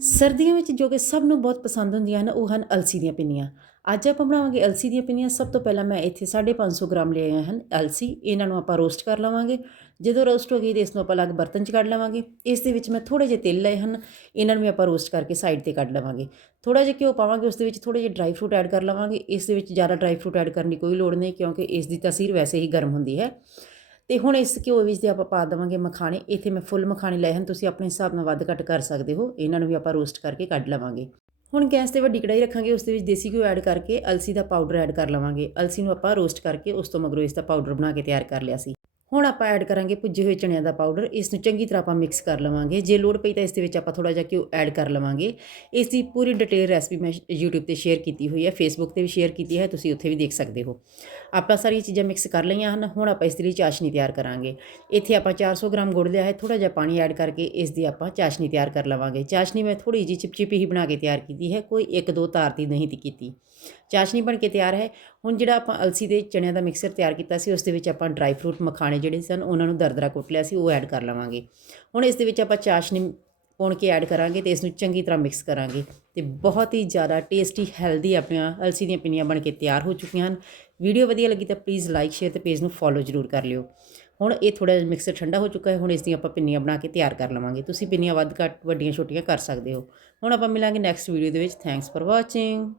ਸਰਦੀਆਂ ਵਿੱਚ ਜੋ ਕਿ ਸਭ ਨੂੰ ਬਹੁਤ ਪਸੰਦ ਹੁੰਦੀਆਂ ਹਨ, ਉਹ ਹਨ ਅਲਸੀ ਦੀਆਂ ਪਿੰਨੀਆਂ। ਅੱਜ ਆਪਾਂ ਬਣਾਵਾਂਗੇ ਅਲਸੀ ਦੀਆਂ ਪਿੰਨੀਆਂ। ਸਭ ਤੋਂ ਪਹਿਲਾਂ ਮੈਂ ਇੱਥੇ 550 ਗ੍ਰਾਮ ਲਏ ਆਏ ਹਨ ਅਲਸੀ। ਇਹਨਾਂ ਨੂੰ ਆਪਾਂ ਰੋਸਟ ਕਰ ਲਵਾਂਗੇ। ਜਦੋਂ ਰੋਸਟ ਹੋ ਗਈ ਤੇ ਇਸ ਨੂੰ ਆਪਾਂ ਅਲੱਗ ਬਰਤਨ 'ਚ ਕੱਢ ਲਵਾਂਗੇ। ਇਸ ਦੇ ਵਿੱਚ ਮੈਂ ਥੋੜੇ ਜਿਹੇ ਤਿਲ ਲਏ ਹਨ। ਇਹਨਾਂ ਨੂੰ ਵੀ ਆਪਾਂ ਰੋਸਟ ਕਰਕੇ ਸਾਈਡ ਤੇ ਕੱਢ ਲਵਾਂਗੇ। ਥੋੜਾ ਜਿਹਾ ਘਿਓ ਪਾਵਾਂਗੇ, ਉਸ ਦੇ ਵਿੱਚ ਥੋੜੇ ਜਿਹੇ ਡਰਾਈ ਫਰੂਟ ਐਡ ਕਰ ਲਵਾਂਗੇ। ਇਸ ਦੇ ਵਿੱਚ ਜ਼ਿਆਦਾ ਡਰਾਈ ਫਰੂਟ ਐਡ ਕਰਨ ਦੀ ਕੋਈ ਲੋੜ ਨਹੀਂ ਕਿਉਂਕਿ ਇਸ ਦੀ ਤਸੀਰ ਵੈਸੇ ਹੀ ਗਰਮ ਹੁੰਦੀ ਹੈ। ਤੇ ਹੁਣ ਇਸ ਘਿਓ ਵਿੱਚ ਦੇ ਆਪਾਂ ਪਾ ਦੇਵਾਂਗੇ ਮਖਾਣੇ, ਇੱਥੇ ਮੈਂ ਫੁੱਲ ਮਖਾਣੇ ਲਏ ਹਨ, ਤੁਸੀਂ ਆਪਣੇ ਹਿਸਾਬ ਨਾਲ ਵੱਧ ਘੱਟ ਕਰ ਸਕਦੇ ਹੋ, ਇਹਨਾਂ ਨੂੰ ਵੀ ਆਪਾਂ ਰੋਸਟ ਕਰਕੇ ਕੱਢ ਲਵਾਂਗੇ। ਹੁਣ ਗੈਸ ਤੇ ਵੱਡੀ ਕੜਾਈ ਰੱਖਾਂਗੇ, ਉਸ ਦੇ ਵਿੱਚ ਦੇਸੀ ਘਿਓ ਐਡ ਕਰਕੇ ਅਲਸੀ ਦਾ ਪਾਊਡਰ ਐਡ ਕਰ ਲਵਾਂਗੇ। ਅਲਸੀ ਨੂੰ ਆਪਾਂ ਰੋਸਟ ਕਰਕੇ ਉਸ ਤੋਂ ਮਗਰੋਂ ਇਸ ਦਾ ਪਾਊਡਰ ਬਣਾ ਕੇ ਤਿਆਰ ਕਰ ਲਿਆ ਸੀ। ਹੁਣ ਆਪਾਂ ਐਡ ਕਰਾਂਗੇ ਭੁੱਜੇ ਹੋਏ ਚਣਿਆਂ ਦਾ ਪਾਊਡਰ ਇਸ ਨੂੰ ਚੰਗੀ ਤਰ੍ਹਾਂ ਆਪਾਂ ਮਿਕਸ ਕਰ ਲਵਾਂਗੇ। ਜੇ ਲੋੜ ਪਈ ਤਾਂ ਇਸ ਦੇ ਵਿੱਚ ਆਪਾਂ ਥੋੜਾ ਜਿਹਾ ਘਿਓ ਐਡ ਕਰ ਲਵਾਂਗੇ। ਇਸ ਦੀ ਪੂਰੀ ਡਿਟੇਲ ਰੈਸਪੀ ਮੈਂ YouTube ਤੇ ਸ਼ੇਅਰ ਕੀਤੀ ਹੋਈ ਹੈ, Facebook ਤੇ ਵੀ ਸ਼ੇਅਰ ਕੀਤੀ ਹੈ, ਤੁਸੀਂ ਉੱਥੇ ਵੀ ਦੇਖ ਸਕਦੇ ਹੋ। ਆਪਾਂ ਸਾਰੀਆਂ ਚੀਜ਼ਾਂ ਮਿਕਸ ਕਰ ਲਈਆਂ ਹਨ, ਹੁਣ ਆਪਾਂ ਇਸ ਦੇ ਲਈ ਚਾਸ਼ਨੀ ਤਿਆਰ ਕਰਾਂਗੇ। ਇੱਥੇ ਆਪਾਂ 400 ਗ੍ਰਾਮ ਗੁੜ ਲਿਆ ਹੈ ਥੋੜਾ ਜਿਹਾ ਪਾਣੀ ਐਡ ਕਰਕੇ ਇਸ ਦੀ ਆਪਾਂ ਚਾਸ਼ਨੀ ਤਿਆਰ ਕਰ ਲਵਾਂਗੇ। ਚਾਸ਼ਨੀ ਮੈਂ ਥੋੜੀ ਜਿਹੀ ਚਿਪਚਿਪੀ ਹੀ ਬਣਾ ਕੇ ਤਿਆਰ ਕੀਤੀ ਹੈ, ਕੋਈ ਇੱਕ ਦੋ ਤਾਰ ਦੀ ਨਹੀਂ ਤੀ ਕੀਤੀ। ਚਾਸ਼ਨੀ ਬਣ ਕੇ ਤਿਆਰ ਹੈ। ਹੁਣ ਜਿਹੜਾ ਆਪਾਂ ਅਲਸੀ ਦੇ ਚਣਿਆਂ ਦਾ ਮਿਕਸਰ ਤਿਆਰ ਕੀਤਾ ਸੀ, ਉਸ ਦੇ ਵਿੱਚ ਆਪਾਂ ਡਰਾਈ ਫਰੂਟ ਮਖਾਣੇ ਜਿਹੜੇ ਸਨ, ਉਹਨਾਂ ਨੂੰ ਦਰਦਰਾ ਕੁੱਟ ਲਿਆ ਸੀ, ਉਹ ਐਡ ਕਰ ਲਵਾਂਗੇ। ਹੁਣ ਇਸ ਦੇ ਵਿੱਚ ਆਪਾਂ ਚਾਸ਼ਨੀ ਪਾਉਣ ਕੇ ਐਡ ਕਰਾਂਗੇ ਤੇ ਇਸ ਨੂੰ ਚੰਗੀ ਤਰ੍ਹਾਂ ਮਿਕਸ ਕਰਾਂਗੇ ਤੇ ਬਹੁਤ ਹੀ ਜ਼ਿਆਦਾ ਟੇਸਟੀ, ਹੈਲਦੀ ਆਪਣੀਆਂ ਅਲਸੀ ਦੀਆਂ ਪਿੰਨੀਆਂ ਬਣ ਕੇ ਤਿਆਰ ਹੋ ਚੁੱਕੀਆਂ ਹਨ। ਵੀਡੀਓ ਵਧੀਆ ਲੱਗੀ ਤਾਂ ਪਲੀਜ਼ ਲਾਈਕ, ਸ਼ੇਅਰ ਤੇ ਪੇਜ ਨੂੰ ਫੋਲੋ ਜ਼ਰੂਰ ਕਰ ਲਿਓ। ਹੁਣ ਇਹ ਥੋੜਾ ਜਿਹਾ ਮਿਕਸਰ ਠੰਡਾ ਹੋ ਚੁੱਕਾ ਹੈ, ਹੁਣ ਇਸ ਦੀਆਂ ਆਪਾਂ ਪਿੰਨੀਆਂ ਬਣਾ ਕੇ ਤਿਆਰ ਕਰ ਲਵਾਂਗੇ। ਤੁਸੀਂ ਪਿੰਨੀਆਂ ਵੱਧ ਘੱਟ, ਵੱਡੀਆਂ ਛੋਟੀਆਂ ਕਰ ਸਕਦੇ ਹੋ। ਹੁਣ ਆਪਾਂ ਮਿਲਾਂਗੇ ਨੈਕਸਟ ਵੀਡੀਓ ਦੇ ਵਿੱਚ। Thanks for watching.